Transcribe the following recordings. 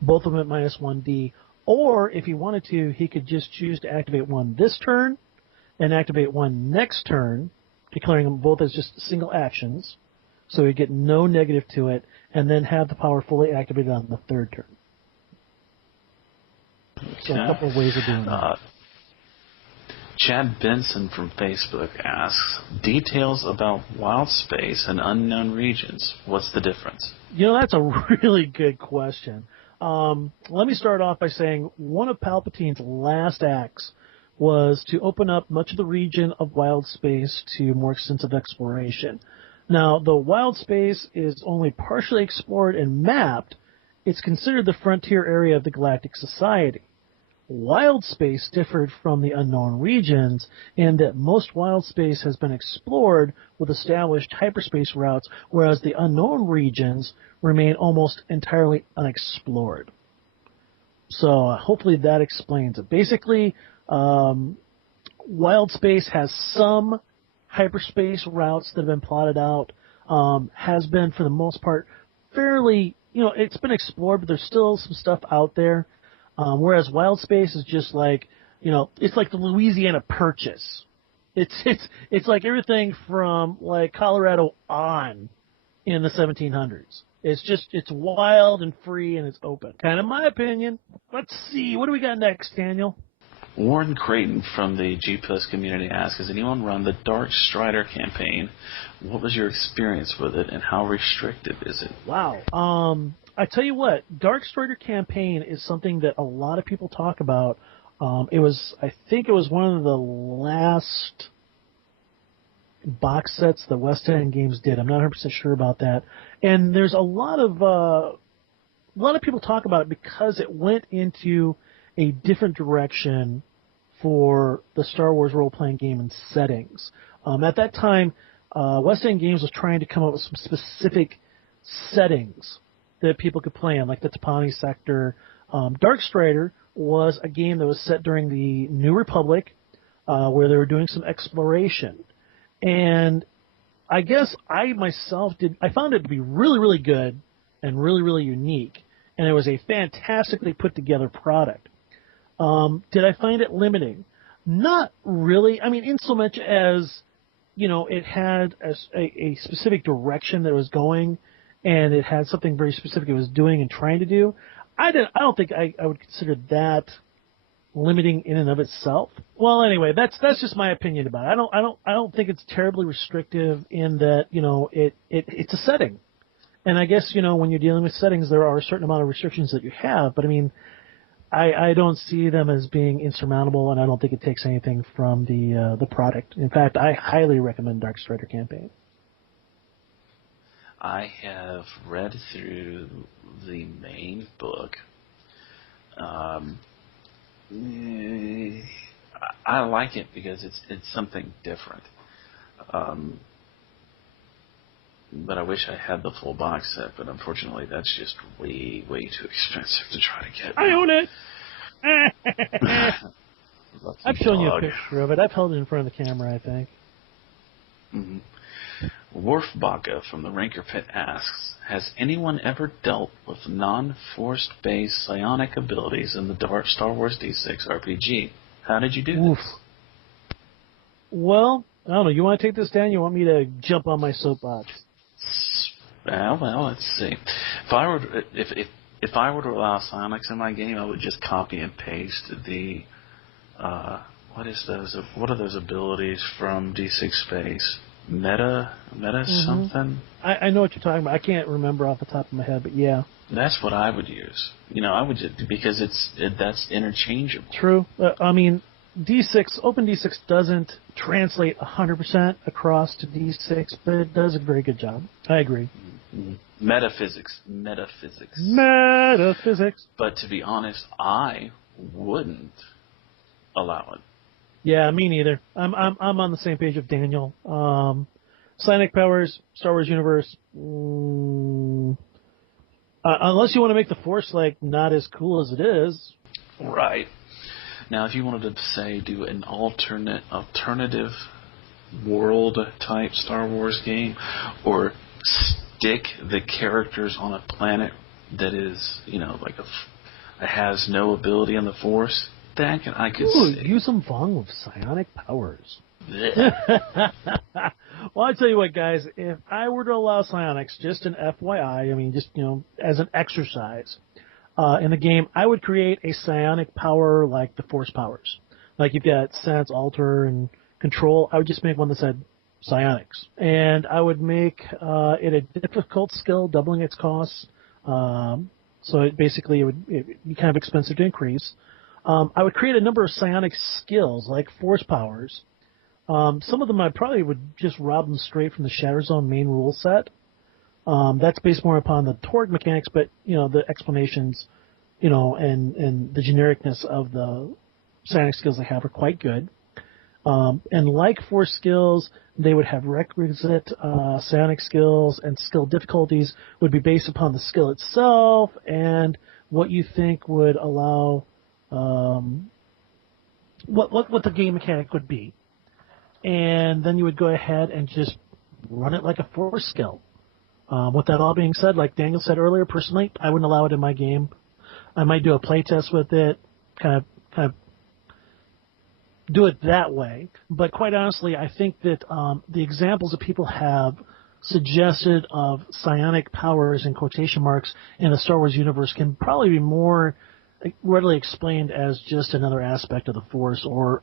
both of them at minus 1D. Or if he wanted to, he could just choose to activate one this turn and activate one next turn, declaring them both as just single actions, so he'd get no negative to it, and then have the power fully activated on the third turn. So a couple of ways of doing that. Chad Benson from Facebook asks, details about wild space and unknown regions. What's the difference? That's a really good question. Let me start off by saying one of Palpatine's last acts was to open up much of the region of wild space to more extensive exploration. Now, the wild space is only partially explored and mapped. It's considered the frontier area of the Galactic Society. Wild space differed from the unknown regions in that most wild space has been explored with established hyperspace routes, whereas the unknown regions remain almost entirely unexplored. So hopefully that explains it. Basically, wild space has some hyperspace routes that have been plotted out, has been for the most part fairly, it's been explored, but there's still some stuff out there. Whereas wild space is just like, it's like the Louisiana Purchase. It's like everything from like Colorado on in the 1700s. It's wild and free and it's open. Kind of my opinion. Let's see. What do we got next, Daniel? Warren Creighton from the G Plus community asks, has anyone run the Dark Strider campaign? What was your experience with it and how restrictive is it? Wow. I tell you what, Dark Strider campaign is something that a lot of people talk about. I think it was one of the last box sets that West End Games did. I'm not 100% sure about that. And there's a lot of people talk about it because it went into a different direction for the Star Wars role-playing game and settings. At that time, West End Games was trying to come up with some specific settings that people could play in, like the Tapani sector. Dark Strider was a game that was set during the New Republic, where they were doing some exploration. And I guess I found it to be really, really good and really, really unique. And it was a fantastically put together product. Did I find it limiting? Not really. I mean, in so much as, it had a specific direction that it was going, and it had something very specific it was doing and trying to do. I don't think I would consider that limiting in and of itself. Well, anyway, that's just my opinion about it. I don't think it's terribly restrictive in that, it's a setting. And I guess, when you're dealing with settings, there are a certain amount of restrictions that you have, but I mean, I don't see them as being insurmountable, and I don't think it takes anything from the product. In fact, I highly recommend Dark Strider campaign. I have read through the main book. I like it because it's something different. But I wish I had the full box set, but unfortunately that's just way, way too expensive to try to get. I own it! I've shown you a picture of it. I've held it in front of the camera, I think. Mm-hmm. Worf Baca from the Ranker Pit asks, has anyone ever dealt with non-force-based psionic abilities in the Star Wars D6 RPG? How did you do this? Well, I don't know. You want to take this down? You want me to jump on my soapbox? Well, let's see. If I were to allow psionics in my game, I would just copy and paste the what are those abilities from D6 Space? Meta something? I know what you're talking about. I can't remember off the top of my head, but yeah. That's what I would use. I would just, because that's interchangeable. True. I mean, Open D6 doesn't translate 100% across to D6, but it does a very good job. I agree. Mm-hmm. Metaphysics. But to be honest, I wouldn't allow it. Yeah, me neither. I'm on the same page with Daniel. Psionic powers, Star Wars universe. Unless you want to make the Force not as cool as it is. Right. Now, if you wanted to say do an alternative world type Star Wars game, or stick the characters on a planet that is, like has no ability in the Force, that I could Ooh, see. use them Vong with psionic powers. Yeah. Well, I tell you what, guys, if I were to allow psionics, just an FYI, I mean, just, as an exercise, in the game, I would create a psionic power like the Force powers. Like you've got Sense, Alter, and Control. I would just make one that said psionics. And I would make it a difficult skill, doubling its costs. So it basically would be kind of expensive to increase. I would create a number of psionic skills, like Force powers. Some of them I probably would just rob them straight from the Shatter Zone main rule set. That's based more upon the Torg mechanics, but the explanations, and the genericness of the psionic skills they have are quite good. And like Force skills, they would have requisite psionic skills, and skill difficulties would be based upon the skill itself and what you think would allow what the game mechanic would be. And then you would go ahead and just run it like a Force skill. With that all being said, like Daniel said earlier, personally, I wouldn't allow it in my game. I might do a playtest with it, kind of do it that way. But quite honestly, I think that the examples that people have suggested of psionic powers in quotation marks in the Star Wars universe can probably be more readily explained as just another aspect of the Force, or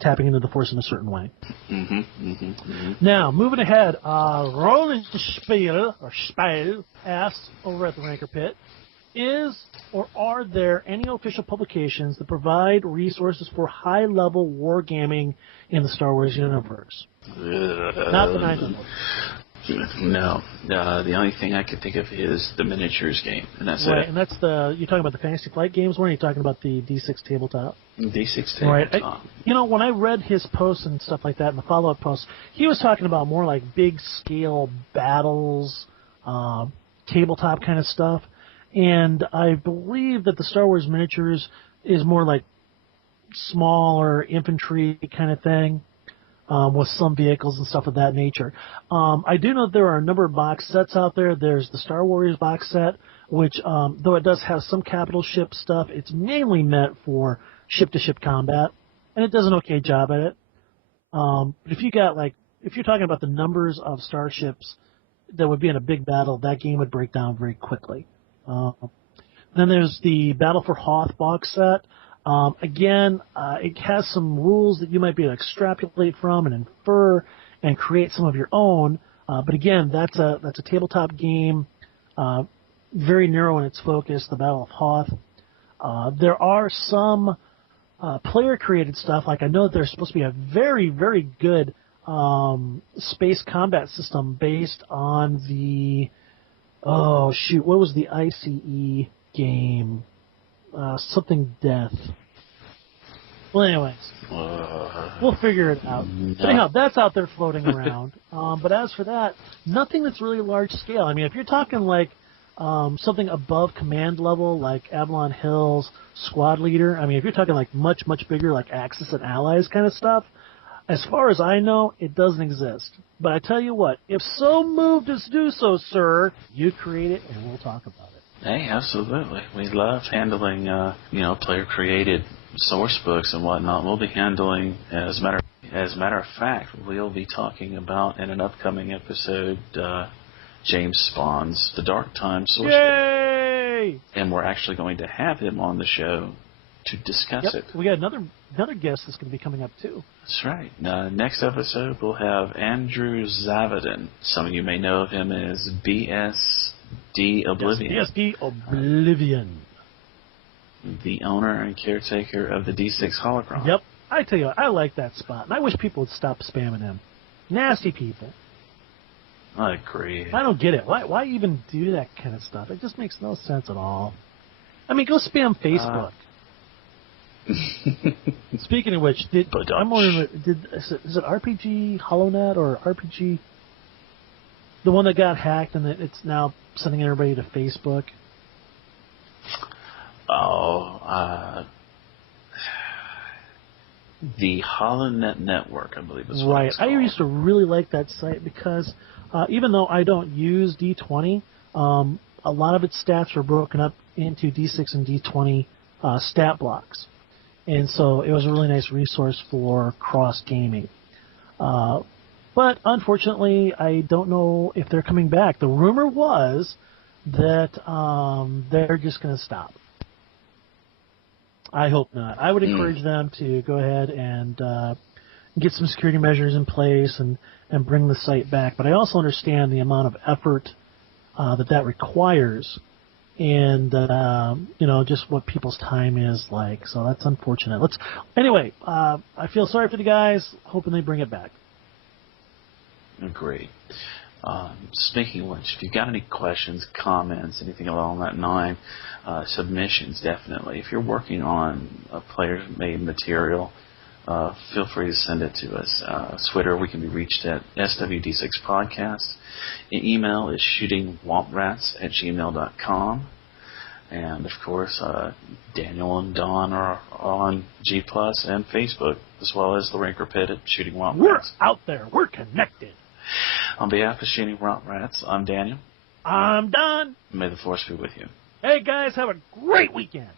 tapping into the Force in a certain way. Now, moving ahead, Roland Spiel asks over at the Ranker Pit, is or are there any official publications that provide resources for high-level wargaming in the Star Wars universe? Not the 9th. No. The only thing I could think of is the miniatures game, and that's right, it. And that's you're talking about the Fantasy Flight games, or are you talking about the D6 tabletop? D6 tabletop. Right. When I read his posts and stuff like that, and the follow-up posts, he was talking about more like big-scale battles, tabletop kind of stuff. And I believe that the Star Wars miniatures is more like smaller infantry kind of thing, with some vehicles and stuff of that nature. I do know that there are a number of box sets out there. There's the Star Warriors box set, which, though it does have some capital ship stuff, it's mainly meant for ship-to-ship combat, and it does an okay job at it. But if you're talking about the numbers of starships that would be in a big battle, that game would break down very quickly. Then there's the Battle for Hoth box set. Again, it has some rules that you might be able to extrapolate from and infer and create some of your own. But again, that's a tabletop game, very narrow in its focus, the Battle of Hoth. There are some player-created stuff. Like I know that there's supposed to be a very, very good space combat system based on the what was the ICE game? Something Death. Well, anyways, we'll figure it out. No. But anyhow, that's out there floating around. But as for that, nothing that's really large scale. I mean, if you're talking like something above command level, like Avalon Hill's Squad Leader, I mean, if you're talking like much, much bigger, like Axis and Allies kind of stuff, as far as I know, it doesn't exist. But I tell you what, if so moved as to do so, sir, you create it and we'll talk about it. Hey, absolutely. We love handling, player-created source books and whatnot. We'll be handling, as a matter of fact, we'll be talking about in an upcoming episode, James Spawn's The Dark Time source Yay! book. And we're actually going to have him on the show to discuss it. We got another guest that's going to be coming up too. That's right. Next episode we'll have Andrew Zavodin. Some of you may know of him as BSD Oblivion. Yes, BSD Oblivion. The owner and caretaker of the D6 Holocron. Yep. I tell you what, I like that spot, and I wish people would stop spamming him. Nasty people. I agree. I don't get it. Why even do that kind of stuff? It just makes no sense at all. I mean, go spam Facebook. Speaking of which, is it RPG HoloNet or RPG, the one that got hacked and it's now sending everybody to Facebook? The HoloNet Network, I believe is what right. it's called. I used to really like that site because even though I don't use D20, a lot of its stats were broken up into D6 and D20 stat blocks. And so it was a really nice resource for cross-gaming. But unfortunately, I don't know if they're coming back. The rumor was that they're just going to stop. I hope not. I would encourage them to go ahead and get some security measures in place and bring the site back. But I also understand the amount of effort that requires and, just what people's time is like. So that's unfortunate. Anyway, I feel sorry for the guys, hoping they bring it back. Great. Speaking of which, if you've got any questions, comments, anything along that line, submissions, definitely. If you're working on a player-made material, feel free to send it to us. Twitter, we can be reached at SWD6Podcast. Email is shootingwomprats@gmail.com. And, of course, Daniel and Don are on G+ and Facebook, as well as the Ranker Pit at Shooting Womp Rats. We're out there. We're connected. On behalf of Shooting Womp Rats, I'm Daniel. I'm Don. May the Force be with you. Hey, guys, have a great weekend.